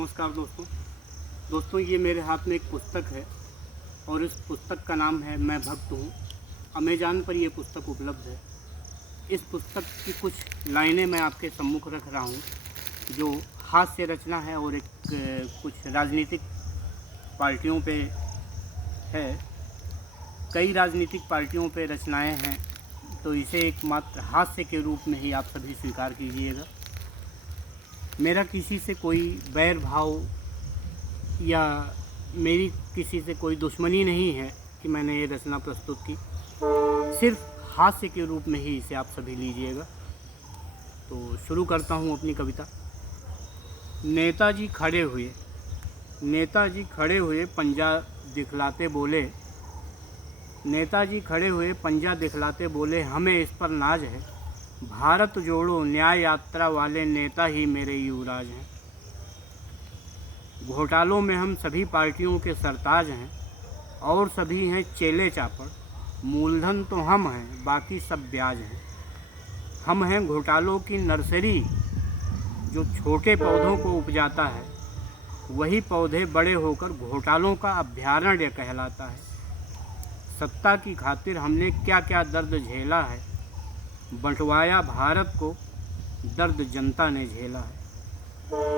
नमस्कार दोस्तों, ये मेरे हाथ में एक पुस्तक है और इस पुस्तक का नाम है मैं भक्त हूँ। अमेज़न पर ये पुस्तक उपलब्ध है। इस पुस्तक की कुछ लाइनें मैं आपके सम्मुख रख रहा हूँ जो हास्य रचना है और एक कुछ राजनीतिक पार्टियों पे है। कई राजनीतिक पार्टियों पे रचनाएं हैं, तो इसे एक मात्र हास्य के रूप में ही आप सभी स्वीकार कीजिएगा। मेरा किसी से कोई बैर भाव या मेरी किसी से कोई दुश्मनी नहीं है कि मैंने ये रचना प्रस्तुत की, सिर्फ हास्य के रूप में ही इसे आप सभी लीजिएगा। तो शुरू करता हूँ अपनी कविता। नेताजी खड़े हुए पंजा दिखलाते बोले, नेताजी खड़े हुए पंजा दिखलाते बोले, हमें इस पर नाज है। भारत जोड़ो न्याय यात्रा वाले नेता ही मेरे युवराज हैं। घोटालों में हम सभी पार्टियों के सरताज हैं और सभी हैं चेले चापड़। मूलधन तो हम हैं, बाकी सब ब्याज हैं। हम हैं घोटालों की नर्सरी जो छोटे पौधों को उपजाता है, वही पौधे बड़े होकर घोटालों का अभयारण्य कहलाता है। सत्ता की खातिर हमने क्या क्या दर्द झेला है, बंटवाया भारत को दर्द जनता ने झेला है।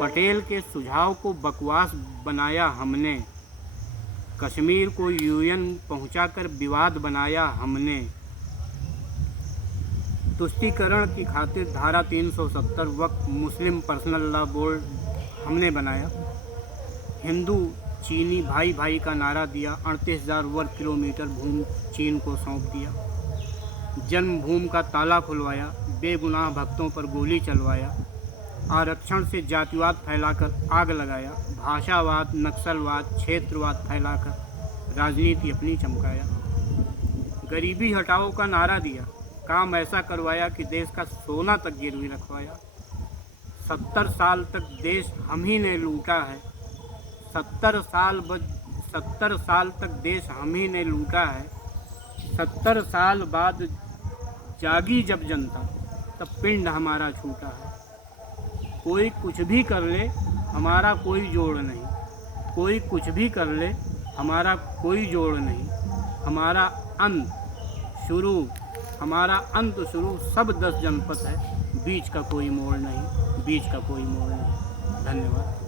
पटेल के सुझाव को बकवास बनाया हमने, कश्मीर को यूएन पहुंचाकर विवाद बनाया हमने। तुष्टीकरण की खातिर धारा 370 वक्त मुस्लिम पर्सनल लॉ बोर्ड हमने बनाया। हिंदू चीनी भाई भाई का नारा दिया, 38,000 वर्ग किलोमीटर भूमि चीन को सौंप दिया। जन्मभूमि का ताला खुलवाया, बेगुनाह भक्तों पर गोली चलवाया। आरक्षण से जातिवाद फैलाकर आग लगाया, भाषावाद नक्सलवाद क्षेत्रवाद फैलाकर राजनीति अपनी चमकाया। गरीबी हटाओ का नारा दिया, काम ऐसा करवाया कि देश का सोना तक गिरवी रखवाया। 70 साल तक देश हम ही ने लूटा है, 70 साल तक देश हम ही ने लूटा है। 70 साल बाद जागी जब जनता, तब पिंड हमारा छूटा है। कोई कुछ भी कर ले हमारा कोई जोड़ नहीं, कोई कुछ भी कर ले हमारा कोई जोड़ नहीं। हमारा अंत शुरू सब 10 जनपद है, बीच का कोई मोड़ नहीं, बीच का कोई मोड़ नहीं। धन्यवाद।